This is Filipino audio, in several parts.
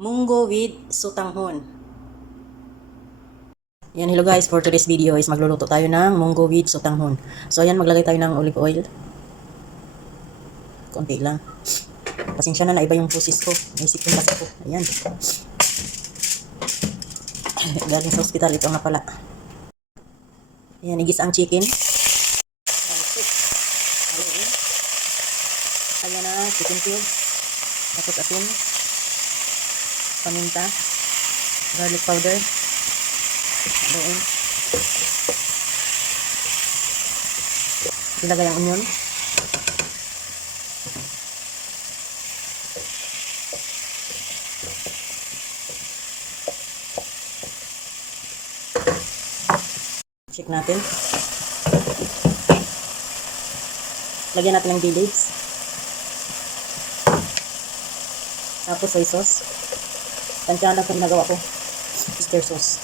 Munggo with sotanghon. Yan, hello guys, for today's video is magluluto tayo ng munggo with sotanghon. So ayan, maglagay tayo ng olive oil. Konti lang. Pasensya na, naiba yung process ko. Naisip yung kasi ko. Ayan. Galing sa hospital, ito nga pala. Ayan, igis ang chicken. Ayan na, chicken cube. Tapos asin. Paminta. Garlic powder. Doon. Ilagay ang onion. Check natin. Lagyan natin ng bay leaves. Tapos soy sauce. Tansyahan lang sa ginagawa ko. Oyster sauce.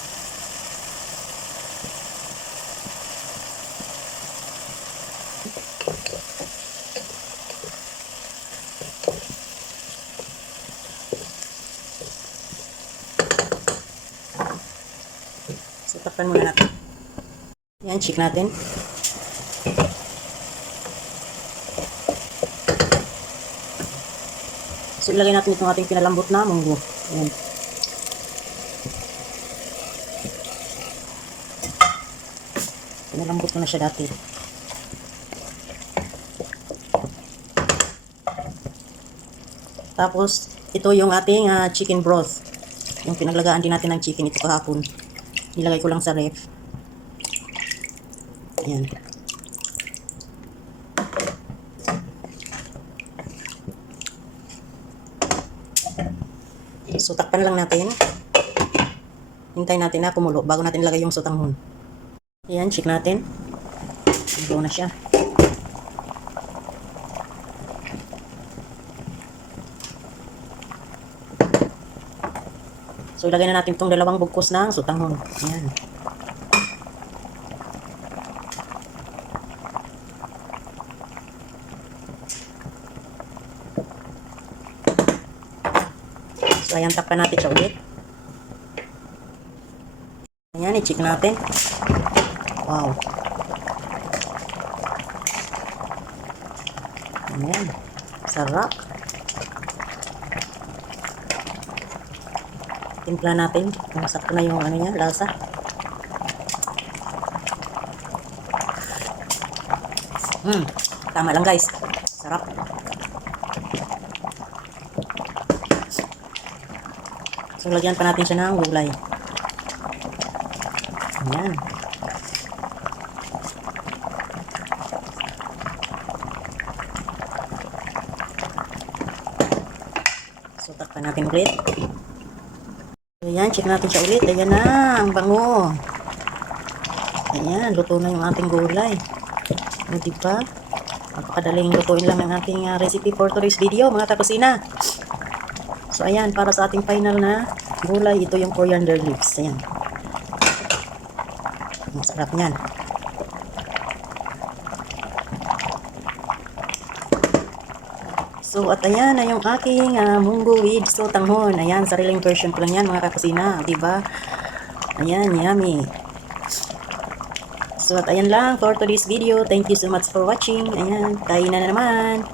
So, takpan muna natin. Yan, check natin. So, ilagay natin itong ating pinalambot na munggo. Yan. Pinalambot ko na siya dati. Tapos, ito yung ating chicken broth. Yung pinaglagaan din natin ng chicken ito kahapon. Nilagay ko lang sa ref. Ayan. So, takpan lang natin. Hintayin natin na kumulo bago natin ilagay yung sotanghon. Ayan, check natin. Kumulo na siya. So, ilagay na natin itong dalawang bugkos ng sotanghon. Ayan. So, ayan, takpan natin siya ulit. Ayan, i-check natin. Wow. Ayan. Sarap. Timpla natin. Kung sakto na yung ano niya, lasa. Tama lang guys. Sarap. So, lagyan pa natin siya ng gulay. Ayan. So, takpan natin ulit. Ayan, check natin siya ulit. Ayan na, ang bango. Ayan, luto na yung ating gulay. O, diba? Napakadaling lutuin lang ang ating recipe for today's video, mga kakusina. So, ayan, para sa ating final na gulay, ito yung coriander leaves. Ayan. Ang sarap niyan. So, at ayan na yung aking munggo with sotanghon. Ayan, sariling version ko lang yan, mga kakusina. Diba? Ayan, yummy. So, at ayan lang for today's video. Thank you so much for watching. Ayan, kain na naman.